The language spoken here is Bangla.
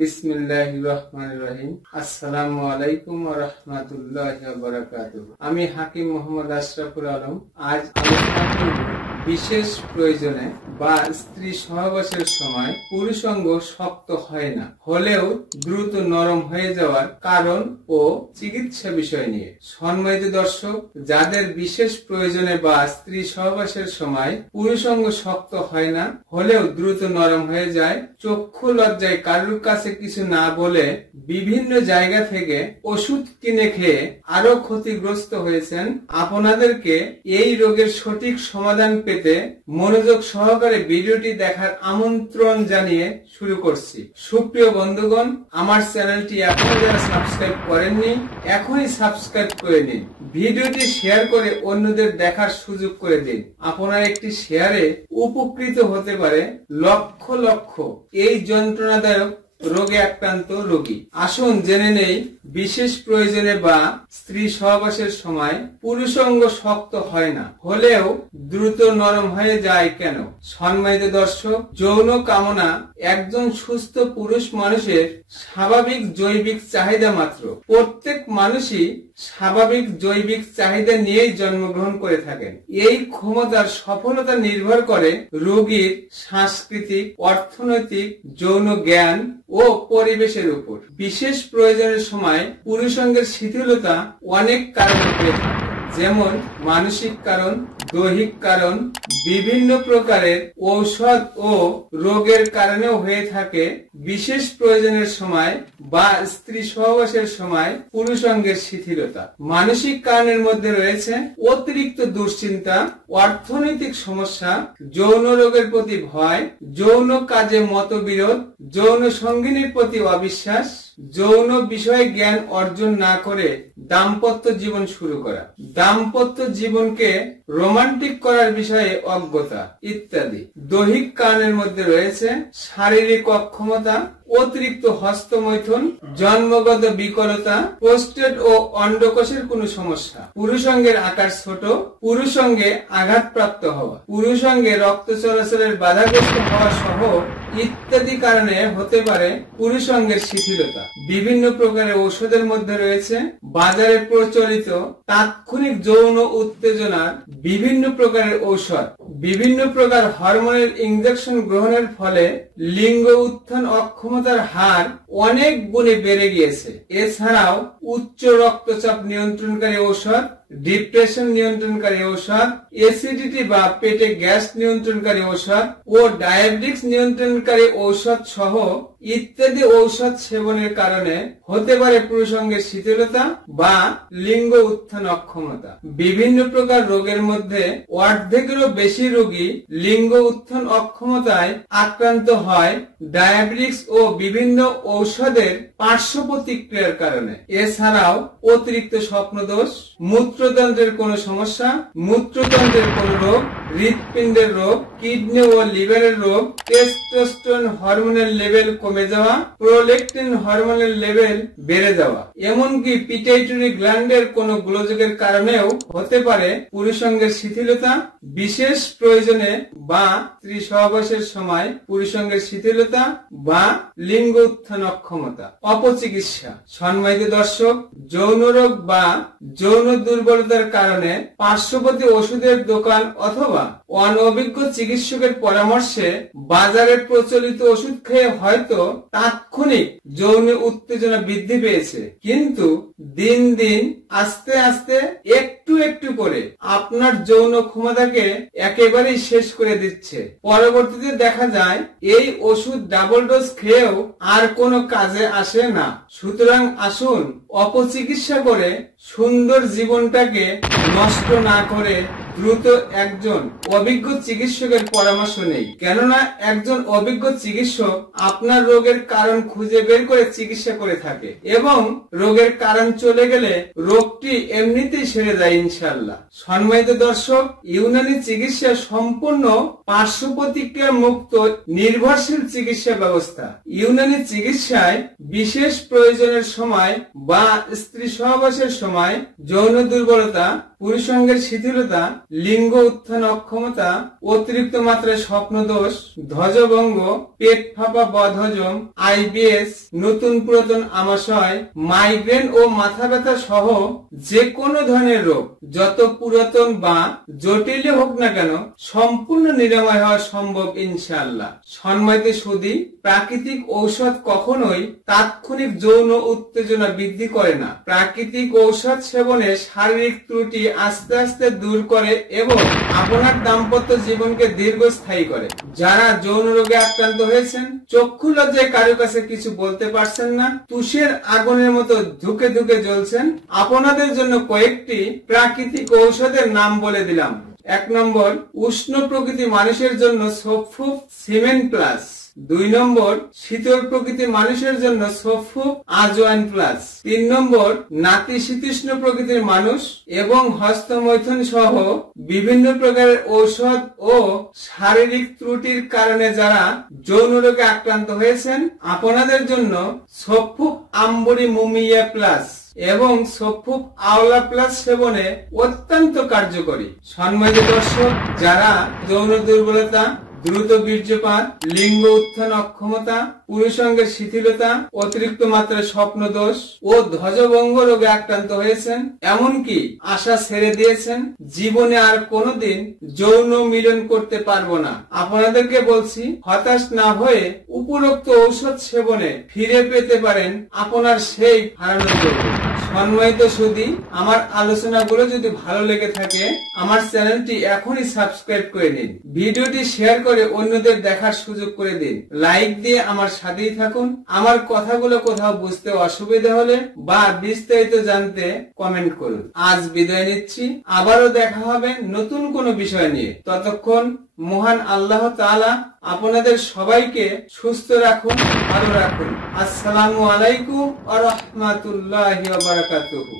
বিসমিল্লাহির রহমানির রহিম। আসসালামু আলাইকুম ওয়া রাহমাতুল্লাহি ওয়া বারাকাতুহু। আমি হাকিম মোহাম্মদ আশরাফুল আলম। আজ আলোচনা করব বিশেষ প্রয়োজনে বা স্ত্রী সহবাসের সময় পুরুষাঙ্গ শক্ত হয় না হলেও দ্রুত নরম হয়ে যাওয়ার কারণ ও চিকিৎসা বিষয় নিয়ে। সম্মানিত দর্শক, যাদের বিশেষ প্রয়োজনে বা স্ত্রী সহবাসের সময় পুরুষাঙ্গ শক্ত হয় না হলেও দ্রুত নরম হয়ে যায়, চক্ষু লজ্জায় কারুর কাছে কিছু না বলে বিভিন্ন জায়গা থেকে ওষুধ কিনে খেয়ে আরো ক্ষতিগ্রস্ত হয়েছেন, আপনাদেরকে এই রোগের সঠিক সমাধান পেতে মনোযোগ সহকারে ভিডিওটি দেখার আমন্ত্রণ জানিয়ে শুরু করছি। সুপ্রিয় বন্ধুগণ, আমার চ্যানেলটি এখনো যারা সাবস্ক্রাইব করেননি এখনই সাবস্ক্রাইব করে নিন। ভিডিওটি শেয়ার করে অন্যদের দেখার সুযোগ করে দিন। আপনার একটি শেয়ারে উপকৃত হতে পারে লক্ষ লক্ষ এই যন্ত্রণাদায়ক রোগে আক্রান্ত রোগী। আসুন জেনে নেই বিশেষ প্রয়োজনে বা স্ত্রী সহবাসের সময় পুরুষাঙ্গ শক্ত হয় না হলেও দ্রুত নরম হয়ে যায় কেন। সম্মানিত দর্শক, যৌন কামনা একজন সুস্থ পুরুষ মানুষের স্বাভাবিক জৈবিক চাহিদা মাত্র। প্রত্যেক মানুষই স্বাভাবিক জৈবিক চাহিদা নিয়েই জন্মগ্রহণ করে থাকেন। এই ক্ষমতার সফলতা নির্ভর করে রোগীর সাংস্কৃতিক, অর্থনৈতিক, যৌন জ্ঞান ও পরিবেশের উপর। বিশেষ প্রয়োজনের সময় পুরুষাঙ্গের শিথিলতা অনেক কারণে হয়ে থাকে, যেমন মানসিক কারণ, দৈহিক কারণ, বিভিন্ন প্রকারের ঔষধ ও রোগের কারণেও হয়ে থাকে। বিশেষ প্রয়োজনের সময় বা স্ত্রী সহবাসের সময় পুরুষাঙ্গের শিথিলতা। মানসিক কারণের মধ্যে রয়েছে অতিরিক্ত দুশ্চিন্তা, অর্থনৈতিক সমস্যা, যৌন রোগের প্রতি ভয়, যৌন কাজে মতবিরোধ, যৌন সঙ্গিনীর প্রতি অবিশ্বাস, যৌন বিষয়ে জ্ঞান অর্জন না করে দাম্পত্য জীবন শুরু করা, দাম্পত্য জীবনকে রোমান্টিক করার বিষয়ে অজ্ঞতা ইত্যাদি। দৈহিক কারণের মধ্যে রয়েছে শারীরিক অক্ষমতা, অতিরিক্ত হস্তমৈথুন, জন্মগত বিকলতা, প্রোস্টেট ও অন্ডকোষের কোনো সমস্যা, পুরুষাঙ্গের আকার ছোট, পুরুষাঙ্গে আঘাতপ্রাপ্ত হওয়া, পুরুষাঙ্গে রক্ত চলাচলের বাধাগ্রস্ত হওয়া সহ ইত্যাদি কারণে হতে পারে পুরুষাঙ্গের শিথিলতা। বিভিন্ন প্রকারের ঔষধের মধ্যে রয়েছে বাজারে প্রচলিত তাৎক্ষণিক যৌন উত্তেজনার বিভিন্ন প্রকারের ঔষধ। বিভিন্ন প্রকার হরমোনের ইনজেকশন গ্রহণের ফলে লিঙ্গ উত্থান অক্ষমতার হার অনেক গুণে বেড়ে গিয়েছে। এছাড়াও উচ্চ রক্তচাপ নিয়ন্ত্রণকারী ঔষধ, ডিপ্রেশন নিয়ন্ত্রণকারী ঔষধ, অ্যাসিডিটি বা পেটে গ্যাস নিয়ন্ত্রণকারী ঔষধ ও ডায়াবেটিস নিয়ন্ত্রণকারী ঔষধ সহ ইত্যাদি ঔষধ সেবনের কারণে হতে পারে পুরুষাঙ্গের শিথিলতা বা লিঙ্গ উত্থান অক্ষমতা। বিভিন্ন প্রকার রোগের মধ্যে অর্ধেকেরও বেশি রোগী লিঙ্গ উত্থান অক্ষমতায় আক্রান্ত হয় ডায়াবেটিস ও বিভিন্ন ঔষধের পার্শ্ব প্রতিক্রিয়ার কারণে। এছাড়াও অতিরিক্ত স্বপ্নদোষ, মূত্রতন্ত্রের কোনো সমস্যা, মূত্রতন্ত্রের কোনো রোগ, হৃৎপিণ্ডের রোগ, কিডনি ও লিভারের রোগ, টেস্টোস্টেরন হরমোনের লেভেল কমে যাওয়া, প্রোল্যাক্টিন হরমোনের লেভেল বেড়ে যাওয়া, এমনকি পিটুইটারি গ্ল্যান্ডের কোনো গোলযোগের কারণেও হতে পারে পুরুষাঙ্গের শিথিলতা। বিশেষ প্রয়োজনে বা স্ত্রী সহবাসের সময় পুরুষাঙ্গের শিথিলতা বা লিঙ্গ উত্থান অক্ষমতা। অপচিকিৎসা। সম্মানিত দর্শক, যৌন রোগ বা যৌন দুর্বলতার কারণে পার্শ্ববর্তী ওষুধের দোকান অথবা অনভিজ্ঞ চিকিৎসকের পরামর্শে বাজারে প্রচলিত ওষুধ খেয়ে হয়তো তাৎক্ষণিক যৌন উত্তেজনা বৃদ্ধি পেয়েছে, কিন্তু দিন দিন আস্তে আস্তে একটু একটু করে আপনার যৌন ক্ষমতাকে একেবারেই শেষ করে দিচ্ছে। পরবর্তীতে দেখা যায় এই ওষুধ ডাবল ডোজ খেয়েও আর কোনো কাজে আসে না। সুতরাং আসুন অপচিকিৎসা করে সুন্দর জীবনটাকে নষ্ট না করে দ্রুত একজন অভিজ্ঞ চিকিৎসকের পরামর্শ নেই। কেননা একজন অভিজ্ঞ চিকিৎসক আপনার রোগের কারণ খুঁজে বের করে চিকিৎসা করে থাকে এবং রোগের কারণ চলে গেলে রোগটি এমনিতেই সেরে যায় ইনশাআল্লাহ। সম্মানিত দর্শক, ইউনানি চিকিৎসা সম্পূর্ণ পার্শ্ব প্রতিক্রিয়া মুক্ত নির্ভরশীল চিকিৎসা ব্যবস্থা। ইউনানি চিকিৎসায় বিশেষ প্রয়োজনের সময় বা স্ত্রী সহবাসের সময় যৌন দুর্বলতা, পুরুষাঙ্গের শিথিলতা লিঙ্গ উত্থান অক্ষমতা, অতিরিক্ত মাত্রায় স্বপ্নদোষ, ধ্বজভঙ্গ, পেট ফাঁপা, বদহজম, আইবিএস, নতুন পুরাতন আমাশয়, মাইগ্রেন ও মাথা ব্যথা সহ যে কোনো ধরনের রোগ যত পুরাতন বা জটিল হোক না কেন সম্পূর্ণ নিরাময় হওয়া সম্ভব ইনশাআল্লাহ। সম্মানিত সুধী, প্রাকৃতিক ঔষধ কখনোই তাৎক্ষণিক যৌন উত্তেজনা বৃদ্ধি করে না। প্রাকৃতিক ঔষধ সেবনে শারীরিক ত্রুটি আস্তে আস্তে দূর করে এবং আপনার দাম্পত্য জীবনকে দীর্ঘস্থায়ী করে। যারা যৌন রোগে আক্রান্ত হয়েছেন, চক্ষু লজ্জায় কারো কাছে কিছু বলতে পারছেন না, তুষের আগুনের মতো ধুকে ধুকে জ্বলছেন, আপনাদের জন্য কয়েকটি প্রাকৃতিক ঔষধের নাম বলে দিলাম। 1 নম্বর, উষ্ণ প্রকৃতি মানুষের জন্য সোপফুপ সিমেন্ট প্লাস। 2 নম্বর, শীতল প্রকৃতির মানুষের জন্য সোপফুপ আজওয়াইন প্লাস। 3 নম্বর, নাতিশীতোষ্ণ প্রকৃতির মানুষ এবং হস্তমৈথুন সহ বিভিন্ন প্রকারের ঔষধ ও শারীরিক ত্রুটির কারণে যারা যৌন রোগে আক্রান্ত হয়েছেন, আপনাদের জন্য সোপফুপ আম্বরি মুমিয়া প্লাস এবং সোপফুপ আওলা প্লাস সেবনে অত্যন্ত কার্যকরী। সম্মানিত দর্শক, যারা যৌন দুর্বলতা, দ্রুত বীর্যপাত, লিঙ্গ উত্থান অক্ষমতা, পুরুষাঙ্গের শিথিলতা, অতিরিক্ত মাত্রায় স্বপ্নদোষ ও ধ্বজভঙ্গ রোগে আক্রান্ত হয়েছেন, এমনকি আশা ছেড়ে দিয়েছেন, জীবনে আর কোনোদিন যৌন মিলন করতে পারবো না, আপনাদেরকে বলছি হতাশ না হয়ে উপরোক্ত ঔষধ সেবনে ফিরে পেতে পারেন আপনার সেই হারানো যৌন। সম্মানিত সুধী, আমার আলোচনাগুলো যদি ভালো লেগে থাকে আমার চ্যানেলটি এখনই সাবস্ক্রাইব করে নিন, ভিডিওটি শেয়ার করে অন্যদের দেখার সুযোগ করে দিন, লাইক দিয়ে আমার সাথেই থাকুন। আমার কথাগুলো কোথাও বুঝতে অসুবিধা হলে বা বিস্তারিত জানতে কমেন্ট করুন। আজ বিদায় নিচ্ছি, আবারও দেখা হবে নতুন কোনো বিষয় নিয়ে। ততক্ষণ মহান আল্লাহ তাআলা আপনাদের সবাইকে সুস্থ রাখুন, ভালো রাখুন। আসসালামু আলাইকুম ওয়া রাহমাতুল্লাহি ওয়া বারাকাতুহু।